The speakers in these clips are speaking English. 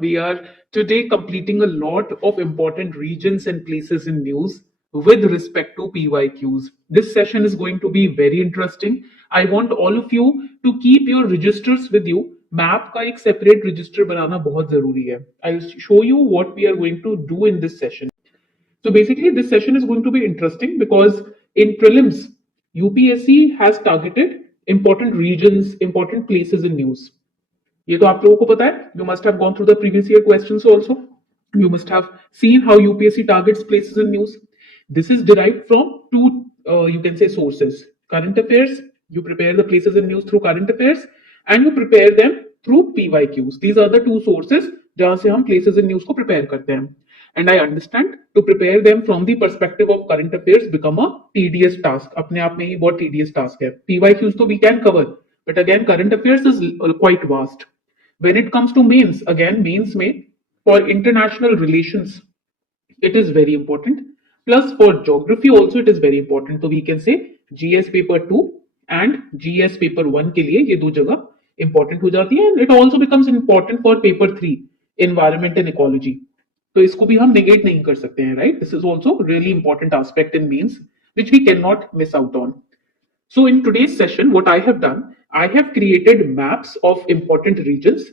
We are today completing a lot of important regions and places in news with respect to PYQs. This session is going to be very interesting. I want all of you to keep your registers with you. Map का एक separate register बनाना बहुत जरूरी है. I'll show you what we are going to do in this session. So basically, this session is going to be interesting because in prelims, UPSC has targeted important regions, important places in news. ये तो आप लोगों को पता है. You must have gone through the previous year questions also. You must have seen how UPSC targets places in news. This is derived from two, you can say, sources. Current affairs, you prepare the places in news through current affairs, and you prepare them through PYQs. These are the two sources जहां से हम places in news को prepare करते हैं. And I understand to prepare them from the perspective of current affairs become a tedious task. अपने आप में ही बहुत tedious task है. PYQs तो we can cover, but again current affairs is quite vast. When it comes to mains, again mains में for international relations, it is very important. Plus for geography also it is very important. So we can say GS paper 2 and GS paper 1 के लिए ये दो जगह important हो जाती है. And it also becomes important for paper 3, environment and ecology. तो इसको भी हम negate नहीं कर सकते हैं, right? This is also really important aspect in mains which we cannot miss out on. So in today's session, what I have done, I have created maps of important regions.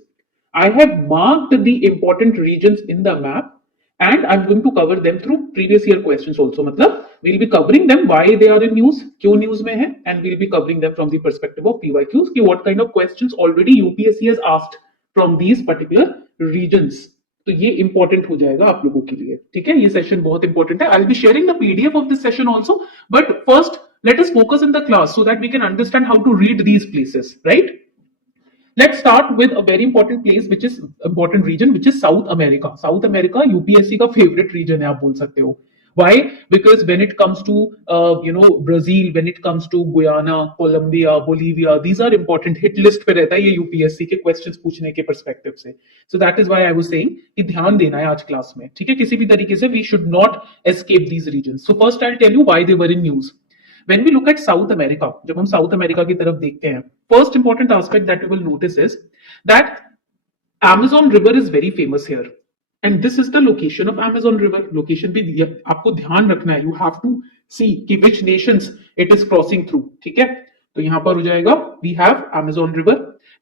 I have marked the important regions in the map and I'm going to cover them through previous year questions also. मतलब we'll be covering them why they are in news, क्यों news में है, and we'll be covering them from the perspective of PYQs कि what kind of questions already UPSC has asked from these particular regions. तो ये important हो जाएगा आप लोगों के लिए. ठीक है, ये सेशन बहुत इंपॉर्टेंट है. I will be sharing the PDF of this session also, but first let us focus in the class so that we can understand how to read these places, right? Let's start with a very important place, which is important region, which is South America. South America UPSC का favorite region है, आप बोल सकते हो. Why? Because when it comes to Brazil, when it comes to Guyana, Colombia, Bolivia, these are important. Hit list पे रहता है ये UPSC के questions पूछने के perspective से. So that is why I was saying कि ध्यान देना है आज क्लास में. ठीक है, किसी भी तरीके से we should not escape these regions. So first I'll tell you why they were in news. When we look at South America, जब हम South America की तरफ देखते हैं, first important aspect that you will notice is that Amazon River is very famous here, and this is the location of Amazon River. Location भी आपको ध्यान रखना है. You have to see कि which nations it is crossing through. ठीक है, तो यहाँ पर हो जाएगा we have Amazon River.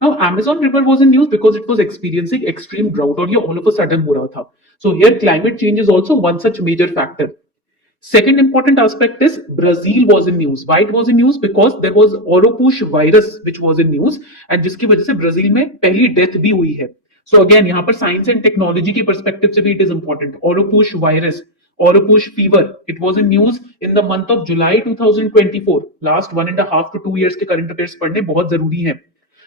Now Amazon River was in news because it was experiencing extreme drought और ये all of a sudden हो रहा था. So here climate change is also one such major factor. Second important aspect is Brazil was in news. Why it was in news? Because there was Oropouche virus which was in news and जिसकी वजह से Brazil में पहली death भी हुई है. So again यहाँ पर साइंस एंड टेक्नोलॉजी की परस्पेक्टिव से भी it is important. Oropouche virus, Oropouche fever, it was in news in the month of July 2024. Last 1.5 to 2 years के current affairs पढ़ने बहुत जरूरी है.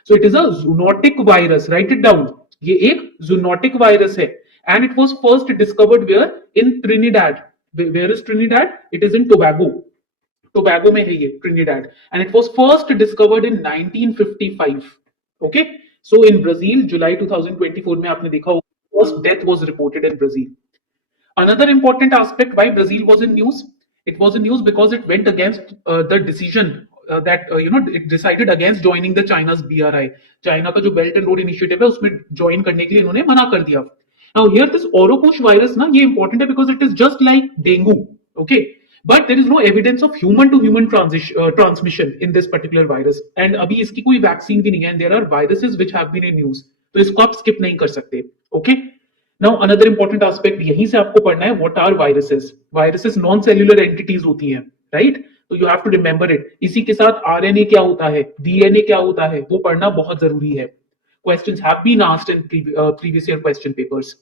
So it is a zoonotic virus. Write it down. ये एक zoonotic virus है and it was first discovered where? In Trinidad. Where is Trinidad? It is in Tobago. Tobago में है ये Trinidad, and it was first discovered in 1955. Okay, so in Brazil, July 2024 में आपने देखा होगा first death was reported in Brazil. Another important aspect why Brazil was in news. It was in news because it went against the decision that it decided against joining the China's BRI. China का जो Belt and Road Initiative है उसमें join करने के लिए इन्होंने मना कर दिया. Now here this Oropouche virus ना ये important है because it is just like dengue, okay? But there is no evidence of human to human transmission in this particular virus. And अभी इसकी कोई vaccine भी नहीं है. And there are viruses which have been in news. तो इसको आप skip नहीं कर सकते, okay? Now another important aspect यहीं से आपको पढ़ना है what are viruses? Viruses non-cellular entities होती हैं, right? तो you have to remember it. इसी के साथ RNA क्या होता है, DNA क्या होता है, वो पढ़ना बहुत जरूरी है. Questions have been asked in previous year question papers.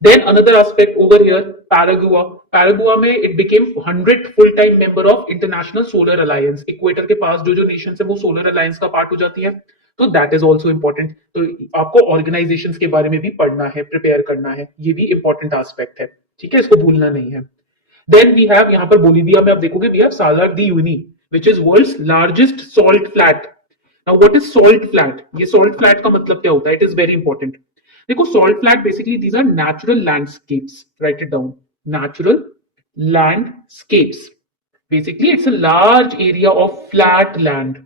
Then another aspect over here, Paraguay. Paraguay में it became 100th full-time member of International Solar Alliance. Equator के पास जो nations है वो Solar Alliance का part हो जाती है. तो that is also important. तो आपको organizations के बारे में भी पढ़ना है, prepare करना है. ये भी important aspect है. ठीक है, इसको भूलना नहीं है. Then we have यहाँ पर बोलिविया में आप देखोगे we have Salar de Uyuni, which is world's largest salt flat. Now what is salt flat? ये salt flat का मतलब क्या होता है? It is very important. देखो salt flat basically these are natural landscapes. Write it down. Natural landscapes. Basically it's a large area of flat land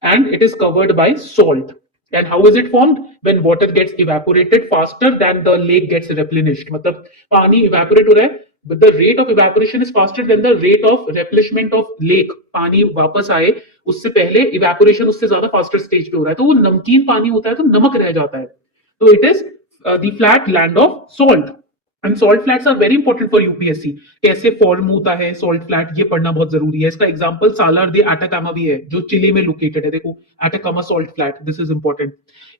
and it is covered by salt. And how is it formed? When water gets evaporated faster than the lake gets replenished. मतलब पानी evaporate हो रहा है, but the rate of evaporation is faster than the rate of replenishment of lake. पानी वापस आए उससे पहले evaporation उससे ज्यादा faster stage पे हो रहा है, तो वो नमकीन पानी होता है तो नमक रह जाता है. तो it is the flat land of salt. And salt flats are very important for UPSC. कैसे फॉर्म होता है सॉल्ट फ्लैट, ये पढ़ना बहुत जरूरी है. इसका एग्जांपल सालार दे एटाकामा भी है, जो चिली में लोकेटेड है. देखो Atacama salt flat, this is important.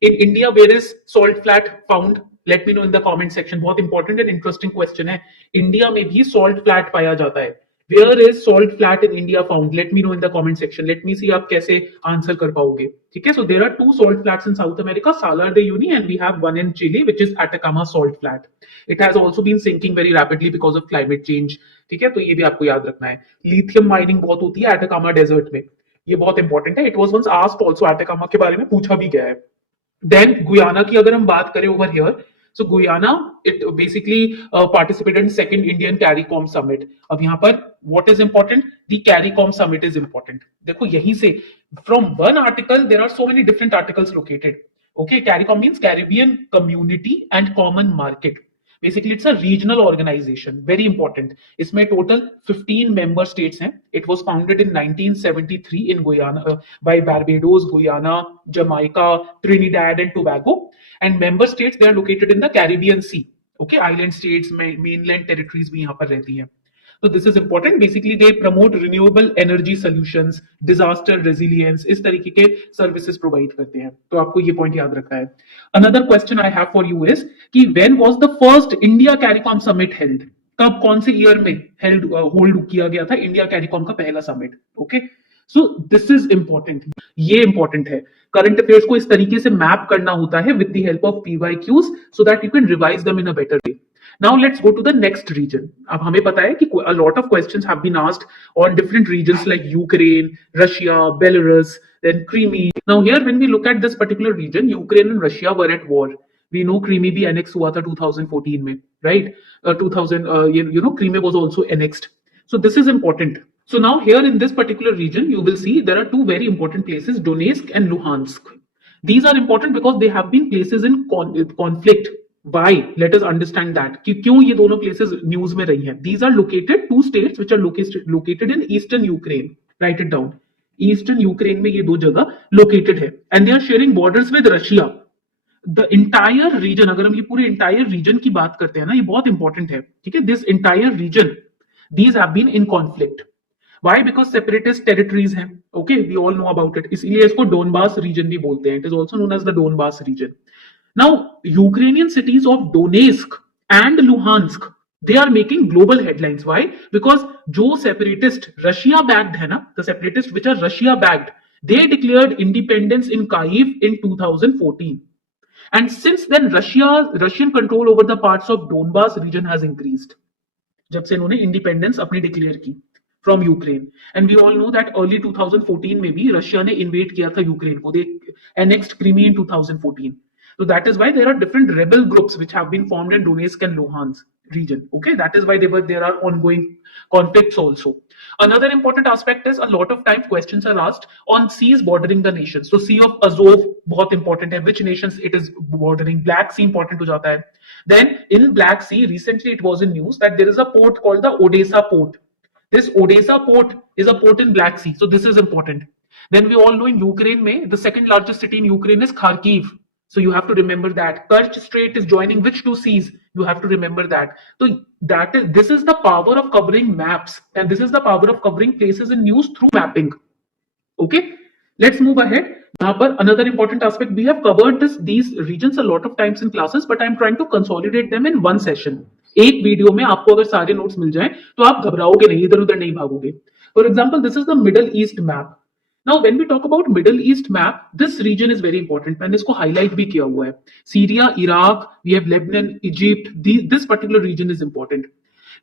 In India where is salt flat found? Let me know in the comment section. बहुत इंपॉर्टेंट एंड इंटरेस्टिंग क्वेश्चन है. इंडिया में भी सॉल्ट फ्लैट पाया जाता है. Where is salt flat in India found? Let me know in the comment section. Let me see आप कैसे answer कर पाओगे. ठीक है, so there are two salt flats in south America, Salar de Uyuni, and we have one in Chile which is Atacama salt flat. It has also been sinking very rapidly because of climate change. ठीक है, तो ये भी आपको याद रखना है. Lithium mining बहुत होती है एटाकामा डेजर्ट में, ये बहुत इंपॉर्टेंट है. It was once asked also, Atacama के बारे में पूछा भी गया है. देन गुयाना की अगर हम बात करें over here, so Guyana, it basically participated in second Indian CARICOM summit. अब यहाँ पर what is important? The CARICOM summit is important. देखो यहीं से from one article there are so many different articles located. Okay, CARICOM means Caribbean Community and Common Market. Basically it's a regional organization, very important. इसमें total 15 member states हैं. It was founded in 1973 in Guyana by Barbados, Guyana, Jamaica, Trinidad and Tobago. And member states, they are located in the Caribbean Sea. Okay, island states, mainland territories भी यहाँ पर रहती हैं. So this is important. Basically they promote renewable energy solutions, disaster resilience, इस तरीके के services provide करते हैं. तो आपको ये point याद रखना है. Another question I have for you is कि when was the first India CARICOM summit held? कब, कौन से ईयर में hold किया गया था इंडिया CARICOM का पहला summit? Okay, so this is important. ये इंपॉर्टेंट है. करंट अफेयर्स को इस तरीके से मैप करना होता है with the help of PYQs, so that you can revise them in a better way. Now let's go to the next region. अब हमें पता है कि a lot of questions have been asked on different regions like Ukraine, Russia, Belarus, then Crimea. Now here when we look at this particular region, Ukraine and Russia were at war. We know Crimea भी annex हुआ था 2014 में, right? 2000 Crimea was also annexed. So this is important. So now here in this particular region, you will see there are two very important places, Donetsk and Luhansk. These are important because they have been places in conflict. Why? Let us understand that. क्यों ये दोनों places news में रही हैं? These are located, two states which are located in eastern Ukraine. Write it down. Eastern Ukraine में ये दो जगह located है. And they are sharing borders with Russia. The entire region, अगर हम ये पूरे entire region की बात करते हैं ना, ये बहुत important है. ठीक है? This entire region, these have been in conflict. Why? Because separatist territories हैं. Okay, we all know about it. इसलिए इसको डोनबास region भी बोलते हैं. It is also known as the Donbas region. Now, Ukrainian cities of Donetsk and Luhansk, they are making global headlines. Why? Because जो separatist Russia backed है ना, the separatists which are Russia backed, they declared independence in Kyiv in 2014. And since then, Russian control over the parts of Donbas region has increased. जब से इन्होंने independence अपनी declare की from Ukraine. And we all know that early 2014 में भी Russia ने InvIT किया था यूक्रेन को. They annexed Crimea in 2014. So that is why there are different rebel groups which have been formed in Donetsk and Luhansk region. Okay, that is why there are ongoing conflicts also. Another important aspect is a lot of time questions are asked on seas bordering the nations. So Sea of Azov बहुत important है. Which nations it is bordering? Black Sea important हो जाता है. Then in Black Sea recently it was in news that there is a port called the Odessa port. This Odessa port is a port in Black Sea, so this is important. Then we all know in Ukraine में the second largest city in Ukraine is Kharkiv, so you have to remember that. Kerch Strait is joining which two seas? You have to remember that. So this is the power of covering maps, and this is the power of covering places in news through mapping. Okay, let's move ahead. यहाँ पर another important aspect, we have covered these regions a lot of times in classes, but I am trying to consolidate them in one session. एक video में आपको अगर सारे notes मिल जाएं तो आप घबराओगे नहीं, इधर उधर नहीं भागोगे. For example, this is the Middle East map. Now when we talk about Middle East map, this region is very important. मैंने इसको हाईलाइट भी किया हुआ है. Syria, Iraq, we have Lebanon, Egypt. This particular region is important.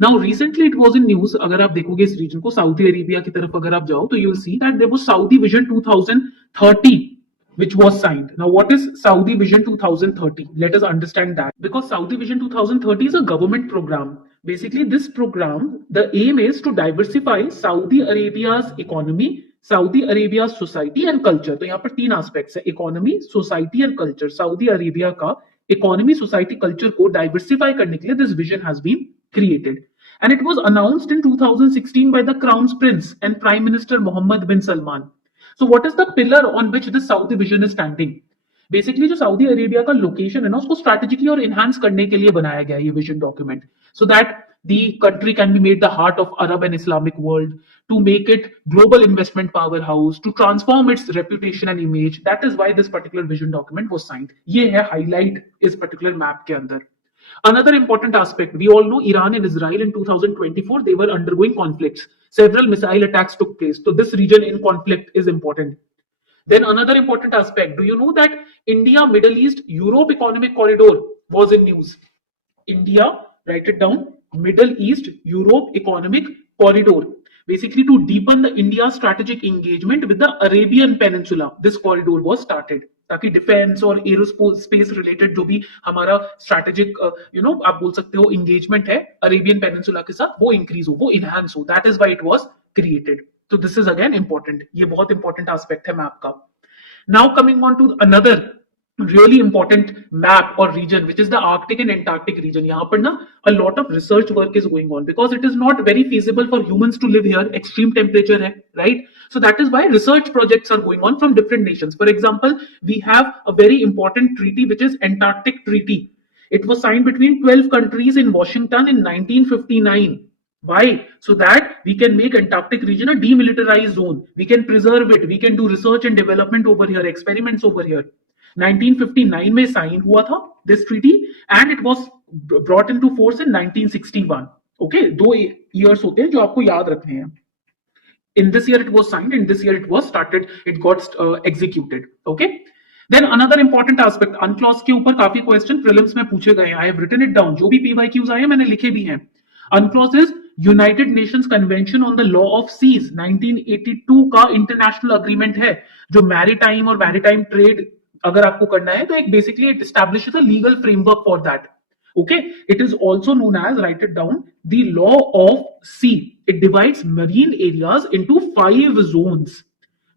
Now recently it was in news. अगर आप देखोगे इस रीजन को, सऊदी अरेबिया की तरफ अगर आप जाओ तो you will see that there was Saudi vision 2030 which was signed. Now, what is Saudi Vision 2030? Let us understand that. Because Saudi Vision 2030 is a government program. Basically, this program, the aim is to diversify Saudi Arabia's economy Saudi Arabia society and culture. तो यहाँ पर तीन aspects है, economy, society and culture. Saudi Arabia का economy, society, culture को diversify करने के लिए this vision has been created and it was announced in 2016 by the Crown Prince and Prime Minister Mohammed bin Salman. So what is the pillar on which this Saudi vision is standing? Basically जो Saudi Arabia का location है ना, उसको strategically और enhance करने के लिए बनाया गया ये vision document, so that the country can be made the heart of Arab and Islamic world, to make it global investment power house, to transform its reputation and image. That is why this particular vision document was signed. ये है highlight इस particular map के अंदर. Another important aspect, we all know Iran and Israel in 2024, they were undergoing conflicts. Several missile attacks took place. So this region in conflict is important. Then another important aspect, do you know that India, Middle East, Europe economic corridor was in news? India, write it down, Middle East, Europe economic corridor. Basically to deepen the India strategic engagement with the Arabian Peninsula, this corridor was started. ताकि defence और aerospace related जो भी हमारा strategic आप बोल सकते हो engagement है अरेबियन पेनिनसुला के साथ, वो इंक्रीज हो, वो इनहांस हो. That is why it was created. तो दिस इज अगेन इंपॉर्टेंट. ये बहुत इंपॉर्टेंट एस्पेक्ट है मैप का. Now coming on to another really important map or region, which is the Arctic and Antarctic region. यहाँ पर ना a lot of research work is going on because it is not very feasible for humans to live here. Extreme temperature है, right? So that is why research projects are going on from different nations. For example, we have a very important treaty which is Antarctic Treaty. It was signed between 12 countries in Washington in 1959. Why? So that we can make Antarctic region a demilitarized zone. We can preserve it. We can do research and development over here, experiments over here. 1959 में sign हुआ था this treaty and it was brought into force in 1961. Okay, 2 years होते हैं जो आपको याद रखने हैं. In this year it was signed, in this year it was started, it got executed. Okay. Then another important aspect, UNCLOS के ऊपर काफी क्वेश्चन प्रीलिम्स में पूछे गए हैं. I have written it down. जो भी PYQs आए मैंने लिखे भी हैं. UNCLOS is United Nations Convention on the Law of Seas. 1982 का इंटरनेशनल अग्रीमेंट है जो मैरीटाइम और मैरीटाइम ट्रेड अगर आपको करना है तो एक basically it establishes a legal framework for that. Okay, it is also known as, write it down, the law of sea. It divides marine areas into 5 zones.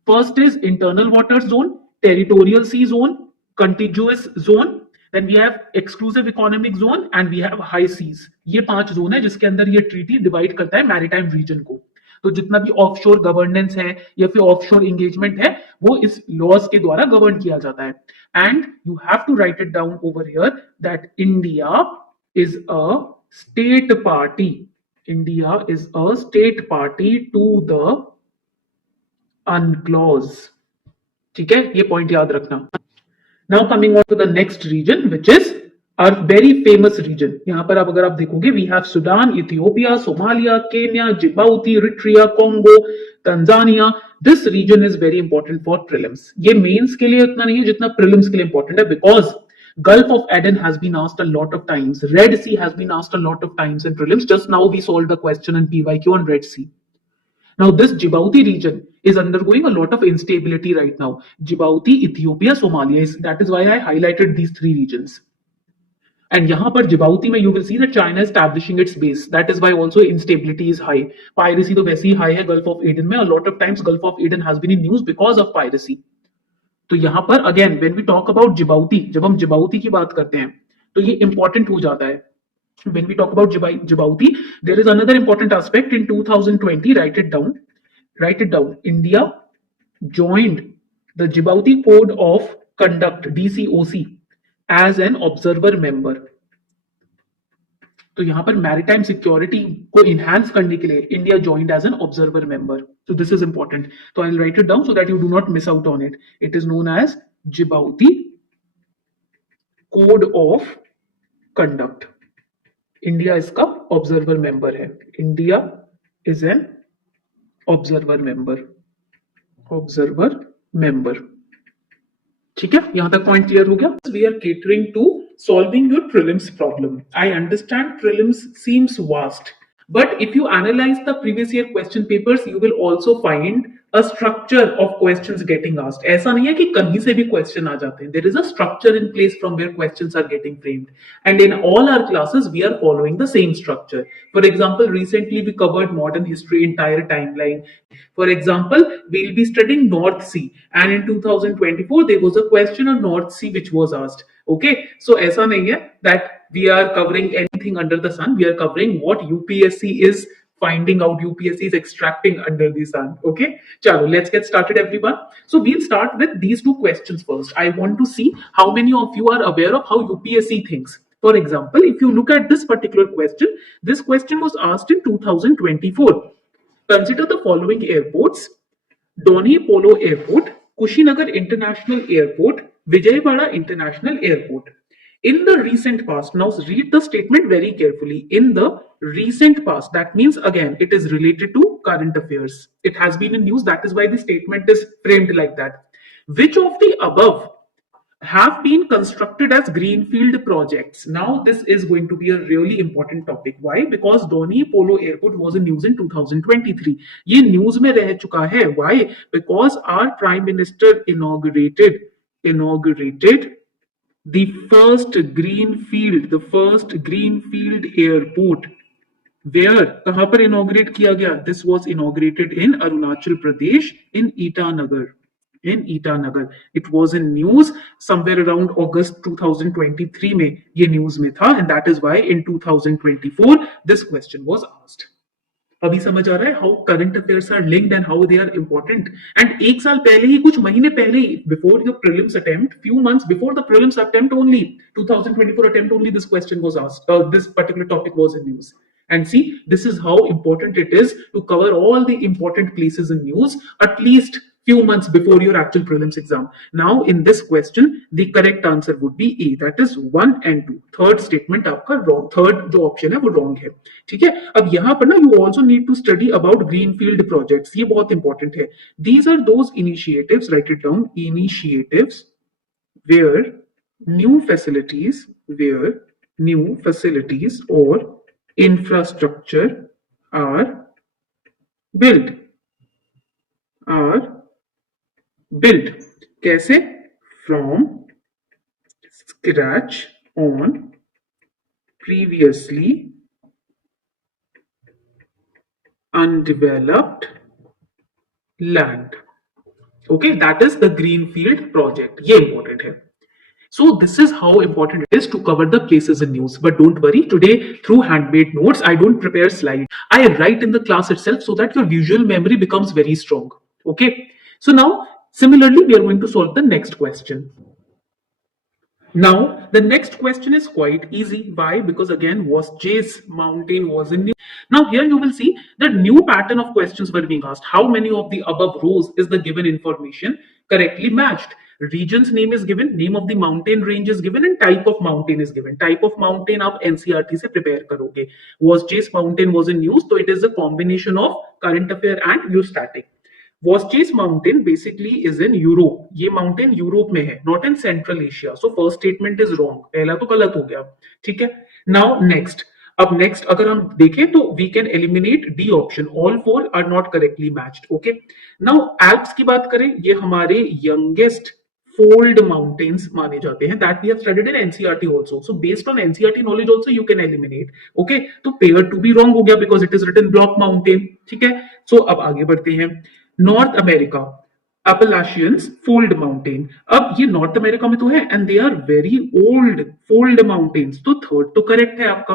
First is internal water zone, territorial sea zone, contiguous zone, then we have exclusive economic zone and we have high seas. ये 5 zone है जिसके अंदर ये treaty divide करता है maritime reason को. तो जितना भी ऑफशोर गवर्नेंस है या फिर ऑफशोर एंगेजमेंट है वो इस लॉज के द्वारा गवर्न किया जाता है. And you have to write it down over here that India is a state party. India is a state party to the UNCLOS. ठीक है, ये पॉइंट याद रखना. Now coming on to the next region which is our very famous region. यहां पर आप अगर आप देखोगे we have Sudan, Ethiopia, Somalia, Kenya, Djibouti, Eritrea, Congo, Tanzania. This region is very important for prelims. ये mains के लिए उतना नहीं है जितना प्रीलिम्स के लिए इंपॉर्टेंट है because Gulf of Aden has been asked a lot of times. Red Sea has been asked a lot of times in prelims. Just now we solved the question in PYQ on Red Sea. Now this Djibouti region is undergoing a lot of instability right now. Djibouti, Ethiopia, Somalia. That is why I highlighted these 3 regions. And यहाँ पर Djibouti में you will see that China is establishing its base. That is why also instability is high. Piracy तो वैसे ही high है Gulf of Aden में. A lot of times Gulf of Aden has been in news because of piracy. तो यहाँ पर again when we talk about Djibouti, जब हम जिबाउती की बात करते हैं तो ये इंपॉर्टेंट हो जाता है. When we talk about Djibouti there is another important aspect. In 2020 write it down, India joined the Djibouti Code of Conduct DCOC as an observer member. तो यहां पर मैरीटाइम सिक्योरिटी को इनहांस करने के लिए India joined as an observer member. तो this is important. तो I will write it down so that you do not miss out on it. It is known as Djibouti code of conduct. India इसका observer member है. India is an observer member. ठीक है, यहां तक point clear हो गया. We are catering to solving your prelims problem. I understand prelims seems vast, but if you analyze the previous year question papers, you will also find a structure of questions getting asked. ऐसा नहीं है कि कहीं से भी question आ जाते हैं. There is a structure in place from where questions are getting framed. And in all our classes, we are following the same structure. For example, recently we covered modern history entire timeline. For example, we'll be studying North Sea. And in 2024, there was a question on North Sea which was asked. Okay, so ऐसा नहीं है that we are covering anything under the sun. We are covering what UPSC is finding out, UPSC is extracting under the sun. Okay, chalo, let's get started, everyone. So we'll start with these two questions first. I want to see how many of you are aware of how UPSC thinks. For example, if you look at this particular question, this question was asked in 2024. Consider the following airports: Donyi Polo Airport, Kushinagar International Airport, Vijayawada International Airport. In the recent past, now read the statement very carefully. In the recent past, that means again it is related to current affairs. It has been in news, that is why the statement is framed like that. Which of the above have been constructed as greenfield projects? Now this is going to be a really important topic. Why? Because Donyi Polo Airport was in news in 2023. ये news में रह चुका है. Why? Because our Prime Minister inaugurated the first greenfield airport. Where? कहाँ पर inaugurate किया गया? This was inaugurated in Arunachal Pradesh in Itanagar. It was in news somewhere around August 2023 में ये news में था, and that is why in 2024 this question was asked. अभी समझ आ रहा है how current affairs are linked and how they are important. And एक साल पहले ही, कुछ महीने पहले ही, before the prelims attempt, few months before the prelims attempt only, 2024 attempt only, this question was asked. This particular topic was in news. And see, this is how important it is to cover all the important places in news at least few months before your actual prelims exam. Now in this question, the correct answer would be A, that is 1 and 2. Third statement आपका wrong, third जो option है वो wrong है. ठीक है, अब यहाँ पर ना you also need to study about greenfield projects. ये बहुत important है. These are those initiatives, write it down, initiatives where new facilities or infrastructure are built. कैसे? From scratch on previously undeveloped land. Okay, that is the greenfield project. ये important है. So this is how important it is to cover the places in news. But don't worry, today through handmade notes, I don't prepare slides. I write in the class itself so that your visual memory becomes very strong. Okay. So now, similarly, we are going to solve the next question. Now, the next question is quite easy. Why? Because again, Vosges mountain was in news. Now, here you will see the new pattern of questions were being asked. How many of the above rows is the given information correctly matched? Region's name is given, name of the mountain range is given, and type of mountain is given. Type of mountain आप NCERT से prepare करोगे. Vosges mountain was in news, so it is a combination of current affair and your static. Vosges mountain basically is in Europe. ये mountain Europe में है, not in Central Asia. So first statement is wrong. पहला तो गलत हो गया. ठीक है. Now next. अब next अगर हम देखें तो we can eliminate D option. All four are not correctly matched. Okay. Now Alps की बात करें, ये हमारे youngest fold mountains माने जाते हैं. That we have studied in NCERT also. So based on NCERT knowledge also you can eliminate. Okay. तो pair 2 भी wrong हो गया because it is written block mountain. ठीक है. So अब आगे बढ़ते हैं. North America, Appalachians fold mountain. अब ये नॉर्थ अमेरिका में तो है and they are very old fold mountains. तो थर्ड तो करेक्ट है आपका.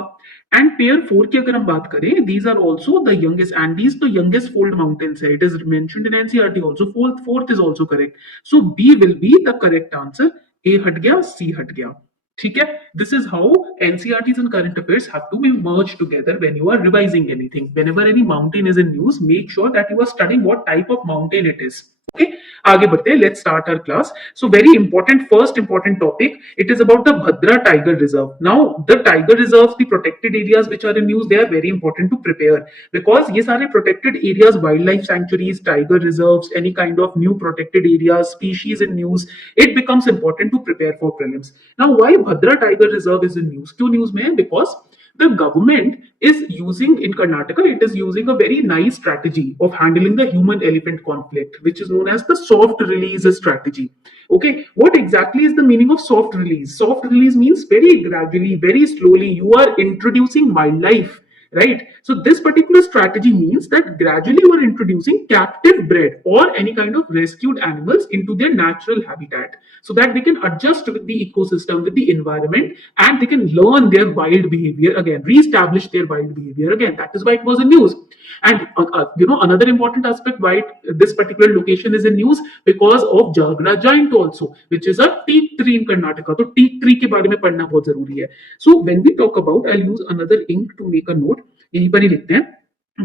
एंड पेयर 4 की अगर हम बात करें, these are also the youngest, and these तो youngest fold mountains है. It is mentioned in NCERT also. Fourth is also correct. So B will be the correct answer. A हट गया, C हट गया. ठीक है. This is how NCERTs and current affairs have to be merged together when you are revising anything. Whenever any mountain is in news, make sure that you are studying what type of mountain it is. Okay. आगे बढ़ते हैं. Let's start our class. So very important, first important topic. It is about the Bhadra Tiger Reserve. Now the tiger reserves, the protected areas which are in news, they are very important to prepare because ये सारे protected areas, wildlife sanctuaries, tiger reserves, any kind of new protected areas, species in news, it becomes important to prepare for prelims. Now why Bhadra Tiger Reserve is in news? क्यों news में है? Because the government is using in Karnataka, it is using a very nice strategy of handling the human elephant conflict, which is known as the soft release strategy. Okay, what exactly is the meaning of soft release? Soft release means very gradually, very slowly, you are introducing wildlife, right? So this particular strategy means that gradually you are introducing captive bred or any kind of rescued animals into their natural habitat so that they can adjust with the ecosystem, with the environment, and they can learn their wild behavior again, re-establish their wild behavior again. That is why it was in news. And another important aspect why this particular location is in news, because of Jagra giant also, which is a teak tree in Karnataka. So teak tree के बारे में पढ़ना बहुत जरूरी है. So when we talk about, I'll use another ink to make a note. यहीं पर ही लिखते हैं.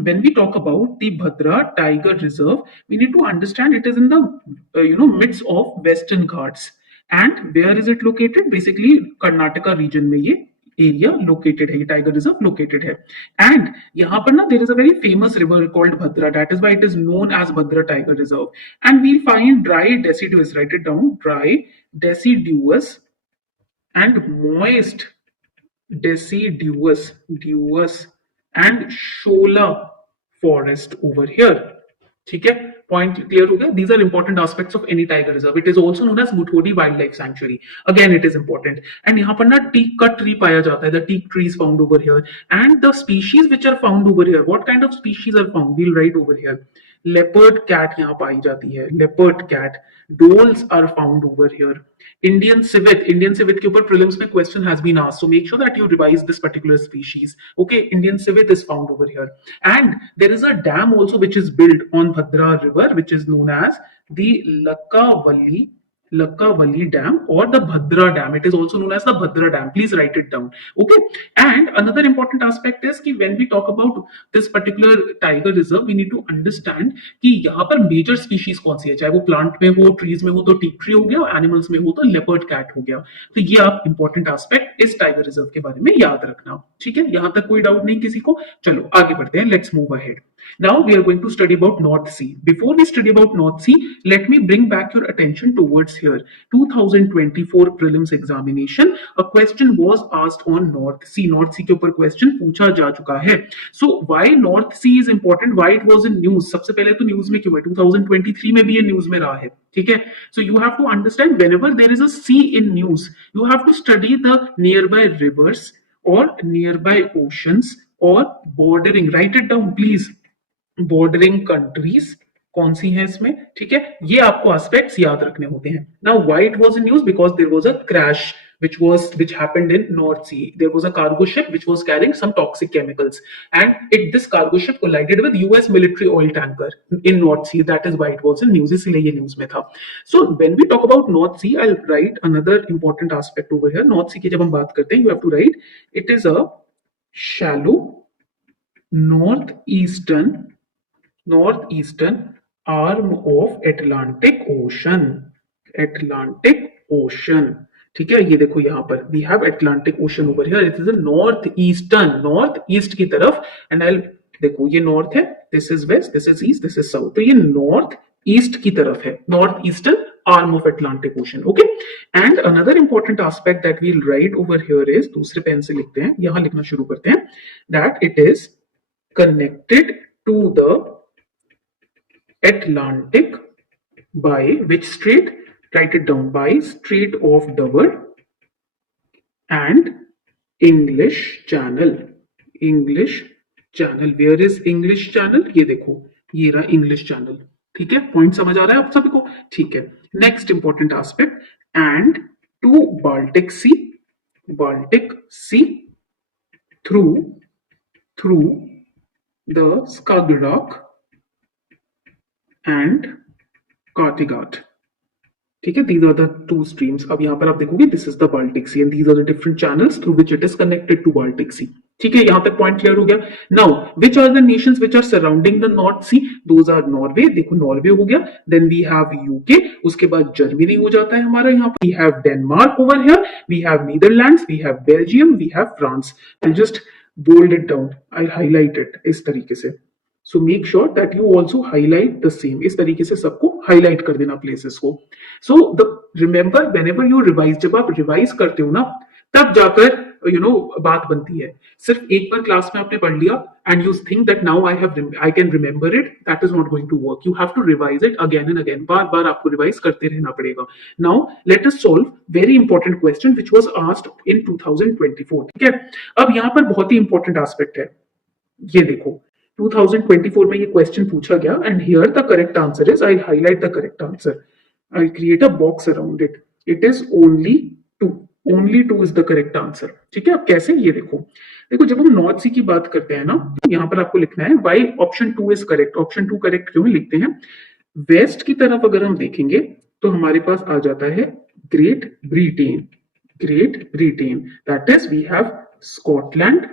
When we talk about the Bhadra Tiger Reserve, we need to understand it is in the midst of Western Ghats. And where is it located? Basically Karnataka region में ये area located है, ये tiger reserve located है. And यहाँ पर ना there is a very famous river called Bhadra, that is why it is known as Bhadra tiger reserve. And we find dry deciduous, right it down, dry deciduous and moist deciduous and shola forest over here. ठीक है, point clear हो गया. These are important aspects of any tiger reserve. It is also known as Muthodi wildlife sanctuary. Again it is important. And यहाँ पर ना teak का tree पाया जाता है. The teak tree is found over here and the species which are found over here, what kind of species are found, we'll write over here. Leopard cat यहाँ पाई जाती है, leopard cat. Dholes are found over here. Indian civet के ऊपर prelims में question has been asked, so make sure that you revise this particular species. Okay, Indian civet is found over here. And there is a dam also which is built on Bhadra River, which is known as the Lakkavalli Dam or the Bhadra Dam. It is also known as the Bhadra Dam. Please write it down. Okay. And another important aspect is कि when we talk about this particular tiger reserve, we need to understand कि यहाँ पर major species कौन सी है, चाहे वो plant में हो, trees में हो तो teak tree हो गया, animals में हो तो leopard cat हो गया. तो ये आप important aspect इस tiger reserve के बारे में याद रखना. ठीक है, यहाँ तक कोई डाउट नहीं किसी को. चलो आगे बढ़ते हैं. Let's move ahead. Now we are going to study about North Sea. Before we study about North Sea, let me bring back your attention towards here. 2024 prelims examination, a question was asked on North Sea. North Sea के ऊपर question पूछा जा चुका है. So why North Sea is important? Why it was in news? सबसे पहले तो news में क्यों है? 2023 में भी ये news में रहा है. ठीक है. So you have to understand whenever there is a sea in news, you have to study the nearby rivers or nearby oceans or bordering. Write it down, please. Bordering countries कौन सी है इसमें. ठीक है, ये आपको एस्पेक्ट्स याद रखने होते हैं. Now why it was in news, because there was a crash which happened in North Sea. There was a cargo ship which was carrying some toxic chemicals, and this cargo ship collided with US military oil tanker in North Sea. That is why it was in news. इसलिए ये news में था. So when we talk about North Sea, I'll write another important aspect over here. North Sea की जब हम बात करते हैं, you have to write it is a shallow northeastern arm of Atlantic Ocean. ठीक है, ये देखो यहाँ पर we have Atlantic Ocean over here. It is a northeast की तरफ. And I'll देखो ये north है, this is west, this is east, this is south. तो ये north east की तरफ है, northeastern arm of Atlantic Ocean. Okay. And another important aspect that we'll write over here is, दूसरे पेन से लिखते हैं, यहाँ लिखना शुरू करते हैं, that it is connected to the Atlantic by which strait? Write it down. By Strait of Dover and English Channel. Where is English Channel? ये देखो, ये रहा English Channel. ठीक है, पॉइंट समझ आ रहा है आप सभी को. ठीक है, next important aspect, and to Baltic Sea through the Skagerrak and Kattegat. ठीक है, these are the two streams. अब यहाँ पर आप देखोगे this is the Baltic Sea and these are the different channels through which it is connected to Baltic Sea. ठीक है, यहाँ तक पॉइंट क्लियर हो गया. Now which are the nations which are surrounding the North Sea? Those are Norway. देखो Norway हो गया. Then we have UK. उसके बाद जर्मनी हो जाता है हमारा यहाँ पर. We have Denmark over here. We have Netherlands. We have Belgium. We have France. I'll just bold it down. I'll highlight it इस तरीके से. So make sure that you also highlight the same. इस तरीके से सबको highlight कर देना places को. So remember whenever you revise, जब आप revise करते हो ना, तब जाकर बात बनती है। सिर्फ एक बार क्लास में आपने पढ़ लिया and you think that now I can remember it, that is not going to work. You have to revise it again and again, बार बार आपको रिवाइज करते रहना पड़ेगा। Now let us solve very important question which was asked in 2024। ठीक है, अब यहाँ पर बहुत ही इंपॉर्टेंट एस्पेक्ट है, ये देखो 2024 में ये क्वेश्चन पूछा गया and here the correct answer is, I highlight the correct answer, I create a box around it, it is only two is the correct answer. ठीक है, अब कैसे, ये देखो देखो जब हम नॉर्थ सी की बात करते हैं ना, यहाँ पर आपको लिखना है why option 2 is correct. Option 2 correct क्यों लिखते हैं, वेस्ट की तरफ अगर हम देखेंगे तो हमारे पास आ जाता है Great Britain, that is we have Scotland,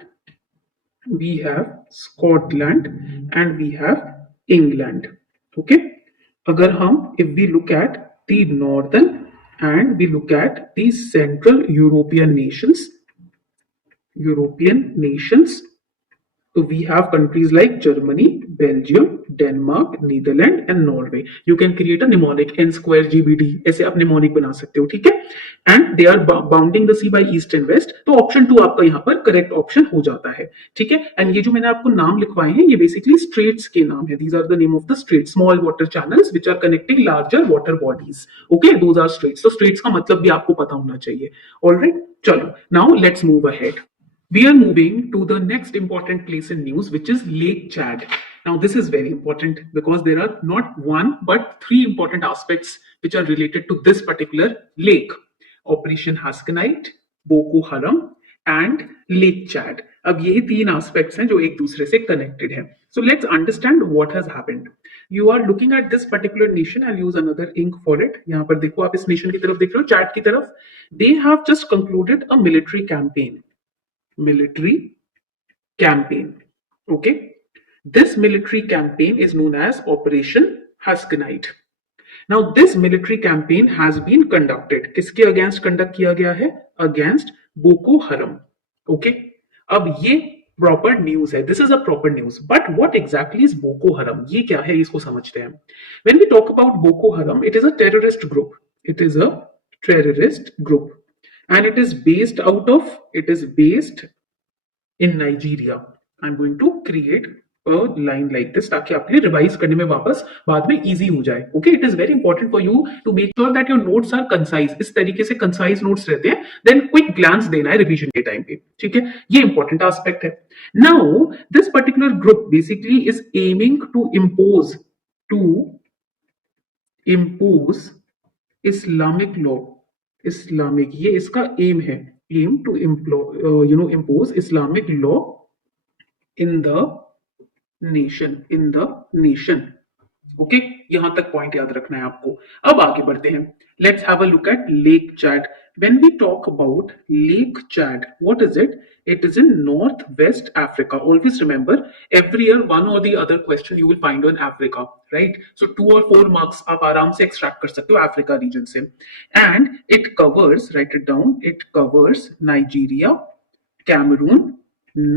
and we have England. Okay, अगर हम if we look at the northern and we look at the central European nations, so we have countries like Germany, Belgium, Denmark, Netherlands and Norway. You can create a mnemonic n square GBD, ऐसे आप mnemonic बना सकते हो। ठीक है, and they are bounding the sea by east and west, तो option 2 आपका यहाँ पर करेक्ट ऑप्शन हो जाता है। ठीक है, एंड ये जो मैंने आपको नाम लिखवाए हैं ये बेसिकली स्ट्रेट्स के नाम है, these are the name of the straits, small water channels which are connecting larger water bodies. Okay, those are straits. तो straits का मतलब भी आपको पता होना चाहिए। Alright, चलो now let's move ahead. We are moving to the next important place in news, which is Lake Chad. Now, this is very important because there are not one but 3 important aspects which are related to this particular lake: Operation Haskanite, Boko Haram, and Lake Chad. अब ये 3 aspects हैं जो एक दूसरे से connected हैं. So let's understand what has happened. You are looking at this particular nation. I'll use another ink for it. यहाँ पर देखो, आप इस nation की तरफ देख रहे हो, Chad की तरफ. They have just concluded a military campaign. Okay, this military campaign is known as Operation Haskanite. Now this military campaign has been conducted, किसके अगेंस्ट कंडक्ट किया गया है, अगेंस्ट बोको हरम। ओके, अब ये प्रॉपर न्यूज है, this is a proper news, but what exactly is Boko Haram, ये क्या है, इसको समझते हैं। When we talk about Boko Haram, it is a terrorist group, and it is based in Nigeria. I'm going to create a line like this ताकि आपके लिए revise करने में वापस बाद में इजी हो जाए। Okay, it is very important for you to make sure that your notes are concise. इस तरीके से कंसाइज नोट्स रहते हैं, देन क्विक ग्लांस देना है रिवीजन के टाइम पे। ठीक है, ये इंपॉर्टेंट एस्पेक्ट है। Now this particular group basically is aiming to impose Islamic law, ये इसका एम है, aim to impose Islamic law in the nation. Okay, यहां तक पॉइंट याद रखना है आपको। अब आगे बढ़ते हैं, let's have a look at lake Chad. When we talk about Lake Chad, what is it? It is in northwest Africa. Always remember, every year one or the other question you will find on Africa, right? So 2 or 4 marks आप आराम से extract कर सकते हो Africa region से. And it covers, write it down, it covers Nigeria, Cameroon,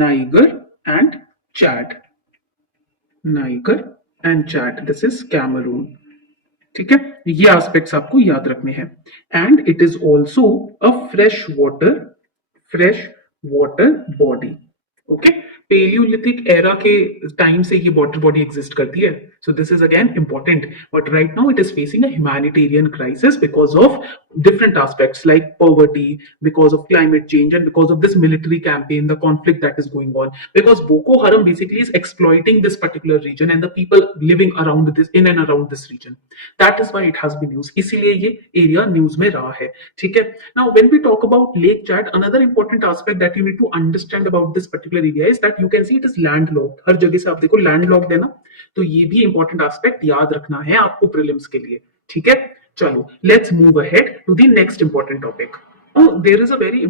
Niger and Chad. This is Cameroon. ठीक है, ये एस्पेक्ट्स आपको याद रखने हैं। And it is also a fresh water body. Okay, Paleolithic era के टाइम से ये वाटर बॉडी एग्जिस्ट करती है, so this is again important. But right now it is facing a humanitarian crisis because of different aspects like poverty, because of climate change, and because of this military campaign, the conflict that is going on, because Boko Haram basically is exploiting this particular region and the people living around this, in and around this region. That is why it has been used, इसलिए ये area news में रहा है। ठीक है, now when we talk about Lake Chad, another important aspect that you need to understand about this particular area is that you can see it is landlocked। हर जगह से आप देखो landlocked है ना, तो ये भी important aspect याद रखना है आपको prelims के लिए। ठीक है, चलो let's move ahead to the next important topic. There is a very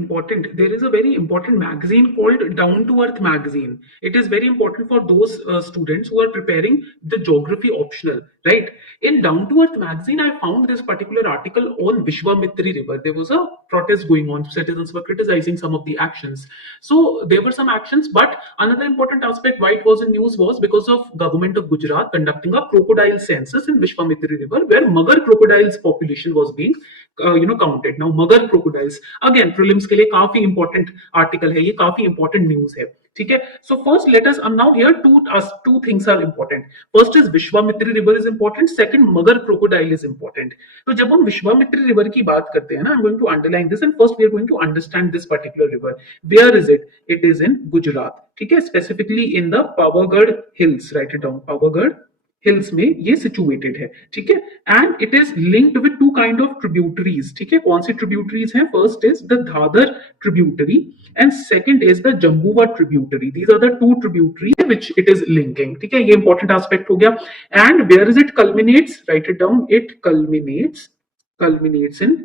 important magazine called Down to Earth magazine. It is very important for those students who are preparing the geography optional, right? In Down to Earth magazine, I found this particular article on Vishwamitri River. There was a protest going on. Citizens were criticizing some of the actions. So there were some actions, but another important aspect why it was in news was because of government of Gujarat conducting a crocodile census in Vishwamitri River, where Magar crocodiles population was being counted. Now Magar crocodiles, this. Again prelims के लिए काफी important article है ये, काफी important news है, ठीक है. So first let us now here two things are important. First is Vishwamitri River is important. Second Magar Crocodile is important. तो जब हम विश्वामित्री रिवर की बात करते हैं ना, I'm going to underline this and first we are going to understand this particular river. Where is it? It is in Gujarat, ठीक है, specifically in the Pavagadh Hills. Write it down. Pavagadh hills में ये situated है, ठीक है. And it is linked with to kind of tributaries, ठीक है. कौन सी ट्रिब्यूटरीज हैं? First is the Dhadhar tributary and second is the Jambuva tributary. These are the two tributary which it is linking, ठीक है. ये इंपॉर्टेंट एस्पेक्ट हो गया. And where is it culminates? Write it down. It culminates in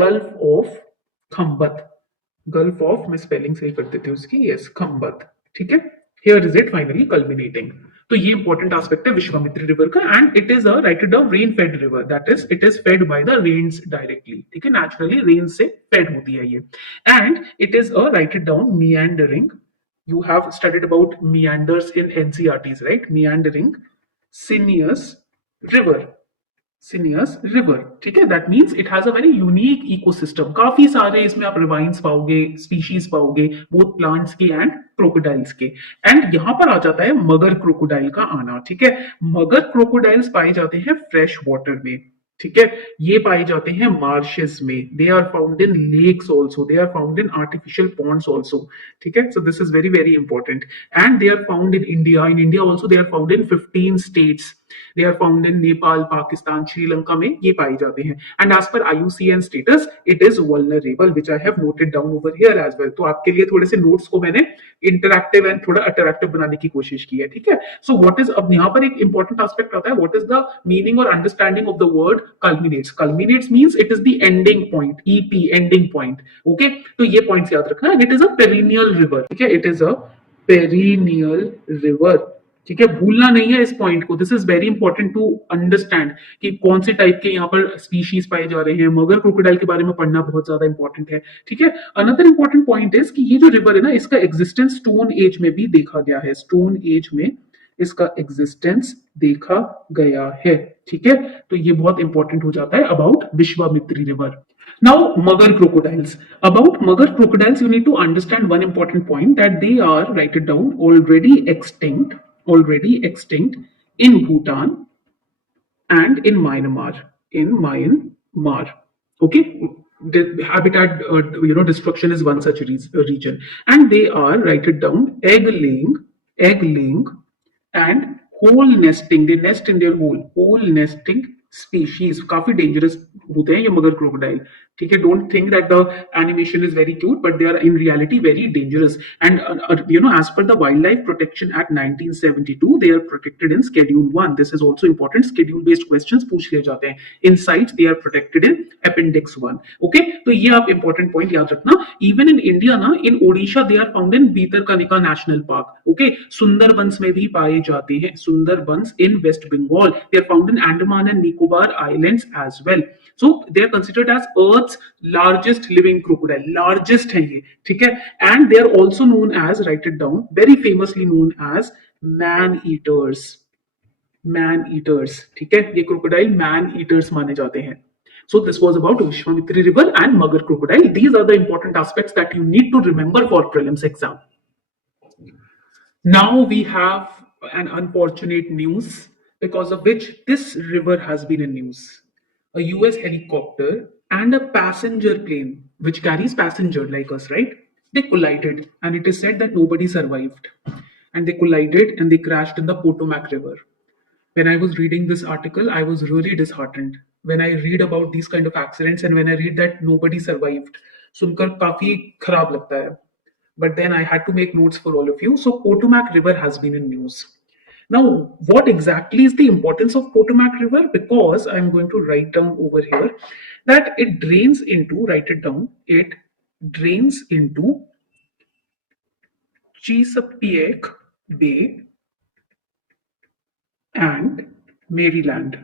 gulf of Khambhat. Gulf of, मैं spelling सही कर देती हूँ उसकी, यस, खंबत, ठीक है. Here is it finally culminating. तो ये इंपॉर्टेंट एस्पेक्ट है विश्वामित्री रिवर का. And it is a right it down rain fed river, that is it is fed by the rains directly, ठीक है. नेचुरली रेन से फेड होती है ये. And it is a right it down meandering. You have studied about meanders in NCERTs, right? Meandering sinuous river. ठीक है. That means it has a very unique ecosystem. काफी सारे इसमें आप रिवाइन्स पाओगे, स्पीशीज पाओगे, बोथ प्लांट्स के एंड क्रोकोडाइल्स के. एंड यहां पर आ जाता है मगर क्रोकोडाइल का आना, ठीक है. मगर क्रोकोडाइल्स पाए जाते हैं फ्रेश वाटर में, ठीक है. ये पाए जाते हैं मार्शेस में. They are found in lakes also, they are found in artificial ponds also, ठीक है. So this is very very important. And they are found in India also. They are found in 15 states. They are found in Nepal, Pakistan, Sri Lanka में ये पाई जाते हैं. And as per IUCN status, it is vulnerable, which I have noted down over here as well. तो आपके लिए थोड़े से notes को मैंने इंटरैक्टिव एंड थोड़ा अट्रैक्टिव बनाने की कोशिश की है, ठीक है. सो व्हाट इज, अब यहाँ पर एक इंपॉर्टेंट एस्पेक्ट आता है. व्हाट इज द मीनिंग और understanding of the word culminates? Culminates means it is the ending point, EP, ending point, okay. तो ये पॉइंट्स याद रखना. It is a perennial river, ठीक है. It is a perennial river, ठीक है. भूलना नहीं है इस पॉइंट को. This is very important to understand कि कौन से टाइप के यहाँ पर स्पीशीज पाए जा रहे हैं. मगर क्रोकोडाइल के बारे में पढ़ना बहुत ज्यादा इंपॉर्टेंट है, ठीक है. अनदर इंपॉर्टेंट पॉइंट इज कि ये जो रिवर है ना, इसका एग्जिस्टेंस स्टोन एज में भी देखा गया है. स्टोन एज में इसका एग्जिस्टेंस देखा गया है, ठीक है. तो ये बहुत इंपॉर्टेंट हो जाता है about Vishwamitri river. Now, Magar crocodiles. About Magar crocodiles, you need to understand one important point, that they are, write it down, already extinct in Bhutan and in Myanmar. Okay, the habitat destruction is one such region, and they are, write it down, egg laying and hole nesting. They nest in their hole nesting species. काफी dangerous होते हैं ये mugger crocodile, ठीक है. Don't think that the animation is very cute, but they are in reality very dangerous. And as per the Wildlife Protection Act 1972, they are protected in Schedule 1. This is also important. Schedule based questions पूछ लिए जाते हैं. In sites they are protected in Appendix 1. Okay, तो ये आप important point याद रखना. Even in India ना, in Odisha they are found in Bhitarkanika National Park. Okay, Sundarbans में भी पाए जाते हैं. Sundarbans in West Bengal. They are found in Andaman and Nicobar Islands as well. So they are considered as Earth's largest living crocodile. Largest है ये, ठीक है. And they are also known as, write it down, very famously known as man eaters. ठीक है. ये crocodile man eaters माने जाते हैं. So this was about Vishwamitri River and Magar crocodile. These are the important aspects that you need to remember for prelims exam. Now we have an unfortunate news because of which this river has been in news. A US helicopter and a passenger plane, which carries passenger like us, right? They collided, and it is said that nobody survived. And they collided and they crashed in the Potomac River. When I was reading this article, I was really disheartened. When I read about these kind of accidents and when I read that nobody survived, सुनकर काफी खराब लगता है. But then I had to make notes for all of you. So Potomac River has been in news. Now, what exactly is the importance of Potomac River? Because I'm going to write down over here that it drains into, write it down, it drains into Chesapeake Bay and Maryland.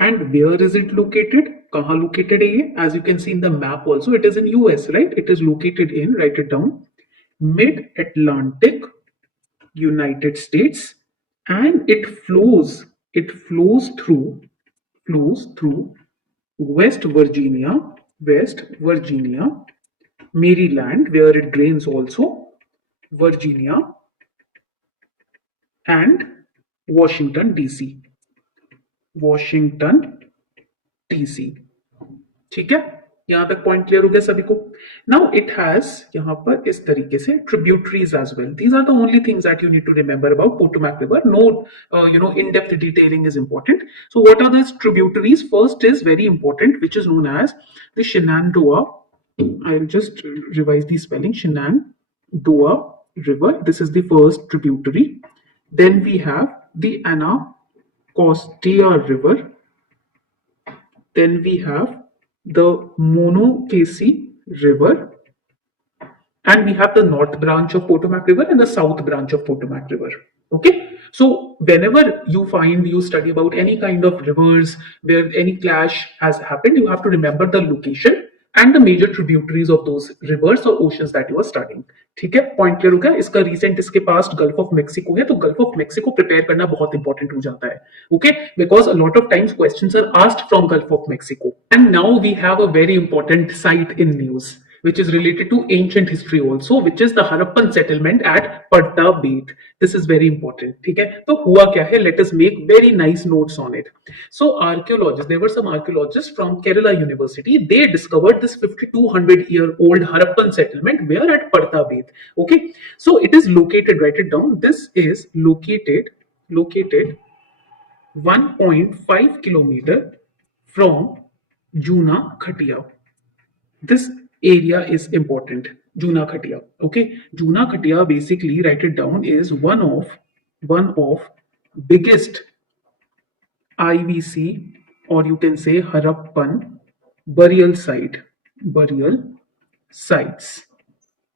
And where is it located? कहाँ located है ये? As you can see in the map also, it is in US, right? It is located in, write it down, Mid-Atlantic United States, and it flows through West Virginia, Maryland, where it drains also, Virginia, and Washington DC, ठीक है। यहां तक point clear हो गया सभी को। Now it has यहां पर इस तरीके से tributaries as well. These are the only things that you need to remember about Potomac river. No in depth detailing is important. So what are this tributaries? First is very important, which is known as the Shenandoah. I'll just revise the spelling. Shenandoah River. This is the first tributary. Then we have the Anacostia River. Then we have the Monocacy River, and we have the north branch of Potomac River and the south branch of Potomac River. Okay, so whenever you study about any kind of rivers where any clash has happened, you have to remember the location and the major tributaries of those rivers or oceans that you are studying. ठीक है, point clear हो गया। इसका recent इसके पास gulf of Mexico है, तो gulf of Mexico prepare करना बहुत इंपॉर्टेंट हो जाता है। Okay, because a lot of times questions are asked from Gulf of Mexico. And now we have a very important site in news which is related to ancient history also, which is the Harapan settlement at Padta Bet. This is very important. ठीक है, तो हुआ क्या है? Let us make very nice notes on it. So archaeologists, there were some archaeologists from Kerala University. They discovered this 5200-year-old Harapan settlement where at Padta Bet. Okay, so it is located. Write it down. This is located 1.5 kilometer from Juna Khatia. This area is important. Juna Khatia. Okay, Juna Khatia, basically write it down, is one of biggest IVC, or you can say Harappan burial sites.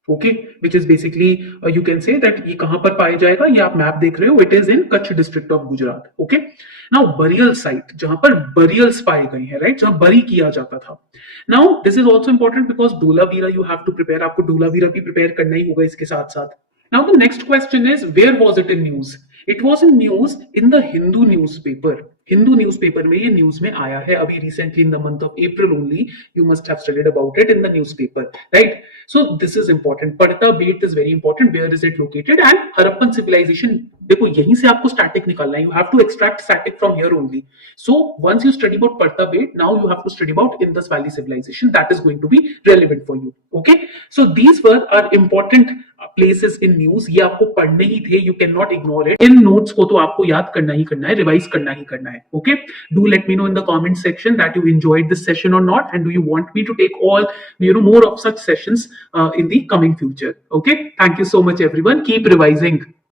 Okay, which is basically you can say that ये कहां पर पाया जाएगा? ये आप map देख रहे हो, it is in Kutch district of Gujarat. Okay, now burial site, जहां पर burials पाए गए हैं, right, जहां बरी किया जाता था। Now this is also important because Dholavira you have to prepare, आपको Dholavira भी prepare करना ही होगा इसके साथ साथ। Now the next question is, where was it in news? It was in news in the Hindu newspaper. Hindu newspaper में ये news में आया है अभी recently in the month of April only. You must have studied about it in the newspaper, right? So this is important. Padta Bet is very important. Where is it located? And Harappan civilization. देखो यहीं से आपको static निकालना है. You have to extract static from here only. So once you study about Padta Bet, now you have to study about Indus valley civilization. That is going to be relevant for you. Okay, so these were are important places in news. ये आपको पढ़ने ही थे. You can not ignore it. इन notes को तो आपको याद करना ही करना है, रिवाइज करना ही करना है. Okay, do let me know in the comment section that you enjoyed this session or not, and do you want me to take all more of such sessions in the coming future. Okay, thank you so much everyone. Keep revising.